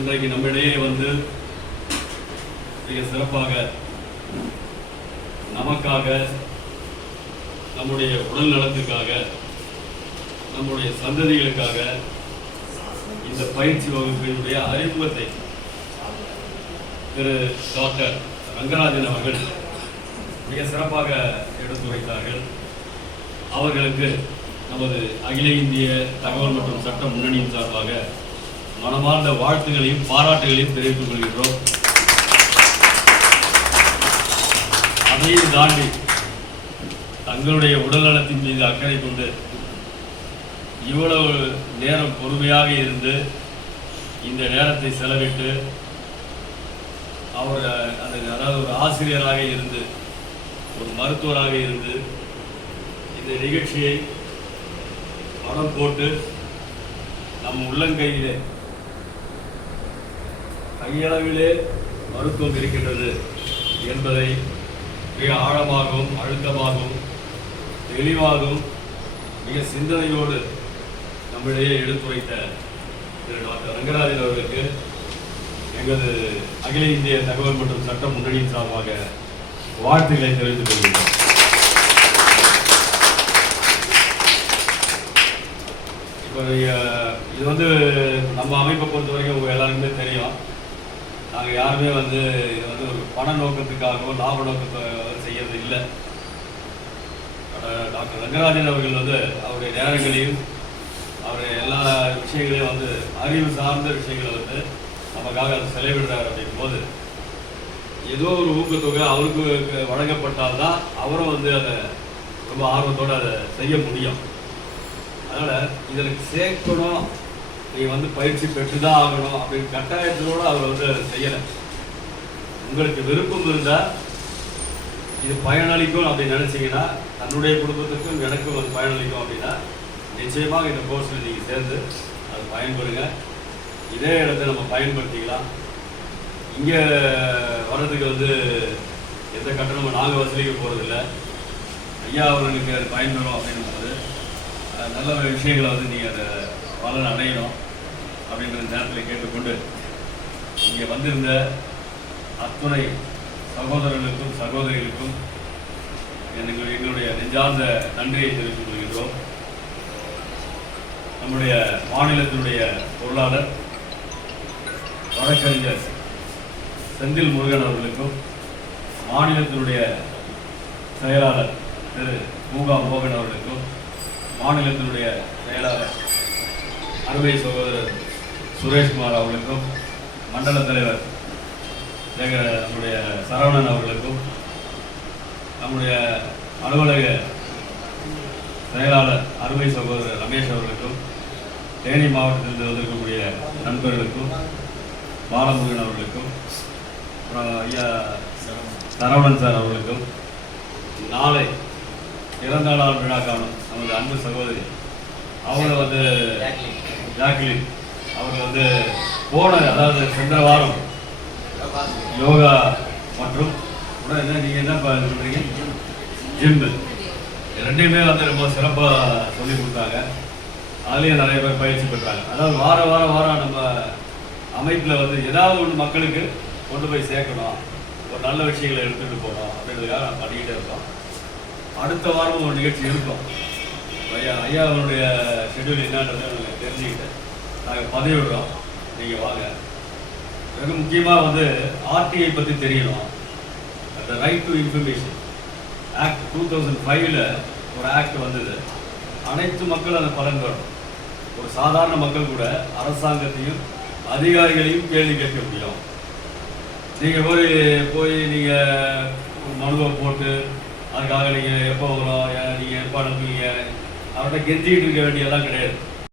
இன்றைக்கு நம்மிடையே வந்து மிக சிறப்பாக நமக்காக, நம்முடைய உடல் நலத்துக்காக, நம்முடைய சந்ததிகளுக்காக இந்த பயிற்சி வகுப்பினுடைய அறிமுகத்தை திரு டாக்டர் ரங்கராஜன் அவர்கள் மிக சிறப்பாக எடுத்துரைத்தார்கள். அவர்களுக்கு நமது அகில இந்திய தகவல் மற்றும் சட்ட முன்னணியின் சார்பாக மனமார்ந்த வாழ்த்துகளையும் பாராட்டுகளையும் தெரிவித்துக் கொள்கின்றோம். அதையும் தாண்டி தங்களுடைய உடல்நலத்தின் மீது அக்கறை கொண்டு இவ்வளவு நேரம் பொறுமையாக இருந்து இந்த நேரத்தை செலவிட்டு அவர் அதாவது ஒரு ஆசிரியராக இருந்து, ஒரு மருத்துவராக இருந்து இந்த நிகழ்ச்சியை படம் போட்டு நம் உள்ளங்கையிலே கையளவிலே மருத்துவம் இருக்கின்றது என்பதை மிக ஆழமாகவும் அழுத்தமாகவும் தெளிவாகவும் மிக சிந்தனையோடு நம்மிடையே எடுத்துரைத்த திரு டாக்டர் ரங்கராஜன் அவர்களுக்கு எங்களது அகில இந்திய தகவல் மற்றும் சட்ட முன்னணியின் சார்பாக வாழ்த்துக்களை தெரிவித்துக் கொள்கிறோம். இப்போ இது வந்து நம்ம அமைப்பை பொறுத்த வரைக்கும் உங்கள் எல்லாருக்குமே தெரியும். நாங்கள் யாருமே வந்து இது வந்து ஒரு பண நோக்கத்துக்காகவோ லாப நோக்கத்தை செய்யறது இல்லை. டாக்டர் ரங்கராஜன் அவர்கள் வந்து அவருடைய நேரங்களையும் அவருடைய எல்லா விஷயங்களையும் வந்து அறிவு சார்ந்த விஷயங்களை வந்து நமக்காக அதை செலவிடுறாரு. அப்படிங்கும் போது ஏதோ ஒரு ஊக்கத்தொகை அவருக்கு வழங்கப்பட்டால்தான் அவரும் வந்து அதை ரொம்ப ஆர்வத்தோடு அதை செய்ய முடியும். அதனால் இதில் சேர்க்கணும், நீங்கள் வந்து பயிற்சி பெற்று தான் ஆகணும் அப்படின்னு கட்டாயத்தோடு அவர் வந்து அதை செய்யலை. உங்களுக்கு விருப்பம் இருந்தால் இது பயனளிக்கும் அப்படின்னு நினச்சிங்கன்னா, தன்னுடைய குடும்பத்துக்கும் எனக்கும் அது பயனளிக்கும் அப்படின்னா நிச்சயமாக இந்த கோர்ஸில் நீங்கள் சேர்ந்து அதை பயன்படுங்க. இதே இடத்தை நம்ம பயன்படுத்திக்கலாம். இங்கே வர்றதுக்கு வந்து எந்த கட்டணமும் நாங்கள் வசூலிக்க போகிறதில்ல. ஐயா அவர்களுக்கு அது பயன்பெறும் அப்படின்னும் போது நல்ல விஷயங்களை வந்து நீங்கள் அதை பலன் அடையணும் அப்படின்ற நேரத்தில் கேட்டுக்கொண்டு இங்கே வந்திருந்த அத்துணை சகோதரர்களுக்கும் சகோதரிகளுக்கும் எங்களுடைய நெஞ்சார்ந்த நன்றியை தெரிவித்துக் கொள்கின்றோம். நம்முடைய மாநிலத்தினுடைய பொருளாளர் வழக்கறிஞர் செந்தில் முருகன் அவர்களுக்கும், மாநிலத்தினுடைய செயலாளர் திரு மூகா மோகன் அவர்களுக்கும், மாநிலத்தினுடைய செயலாளர் அருமை சகோதரர் சுரேஷ்குமார் அவர்களுக்கும், மண்டல தலைவர் நம்முடைய சரவணன் அவர்களுக்கும், நம்முடைய அலுவலக செயலாளர் அருமை சகோதரர் ரமேஷ் அவர்களுக்கும், தேனி மாவட்டத்தில் வந்திருக்கக்கூடிய நண்பர்களுக்கும், பாலமுருகன் அவர்களுக்கும், ஐயா சரவணன் சார் அவர்களுக்கும், நாளை பிறந்த நாள் விழா காணும் நமது அன்பு சகோதரி அவங்க வந்து ஜாக்லின் அவர்கள் வந்து அதாவது சென்ற வாரம் யோகா மற்றும் நீங்கள் என்ன சொல்றீங்க ஜிம்மு ரெண்டையுமே வந்து ரொம்ப சிறப்பாக சொல்லி கொடுத்தாங்க. அதுலேயும் நிறைய பேர் பயிற்சி பெற்றாங்க. அதாவது வாரம் நம்ம அமைப்பில் வந்து ஏதாவது ஒன்று மக்களுக்கு கொண்டு போய் சேர்க்கணும், ஒரு நல்ல விஷயங்களை எடுத்துகிட்டு போகணும் அப்படின்றதுக்காக நம்ம பண்ணிக்கிட்டே இருக்கோம். அடுத்த வாரமும் ஒரு நிகழ்ச்சி இருக்கும். ஐயா அவருடைய ஷெட்யூல் என்னன்றதை நாங்கள் தெரிஞ்சுக்கிட்டு நாங்கள் பதிவிடுறோம். நீங்கள் வாங்க. மிக முக்கியமாக வந்து ஆர்டிஐ பற்றி தெரியணும். அந்த ரைட் டு இன்ஃபர்மேஷன் ஆக்ட் 2005 ஒரு ஆக்ட் வந்தது. அனைத்து மக்களும் அதை பலன் பெறணும். ஒரு சாதாரண மக்கள் கூட அரசாங்கத்தையும் அதிகாரிகளையும் கேள்வி கேட்க முடியும். நீங்கள் போய் நீங்கள் மனுவை போட்டு அதுக்காக நீங்கள் எப்போ வரும், நீங்கள் எப்போ அனுப்புவீங்க, அவர்கிட்ட கெஞ்சிக்கிட்டு இருக்க வேண்டியதெல்லாம் கிடையாது.